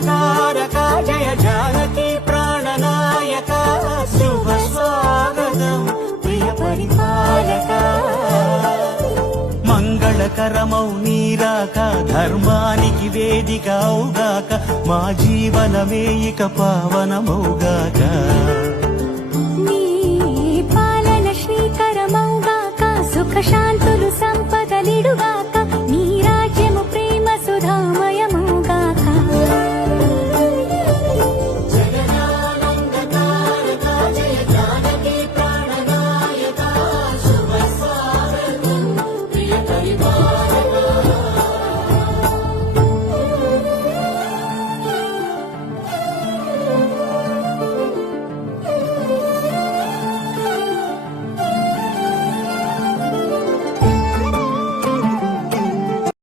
మంగళకారక జయ జానకి ప్రాణనాయక శుభ స్వాగతం ప్రియ పరిపాలక మంగళకరమౌ నీరాక ధర్మానికి వేదిక అవుగాక మా జీవనమే ఇక పావనమౌగాక నీ పాలన శ్రీకరమౌగాక సుఖ శాంతులు సంపదలిడుగాక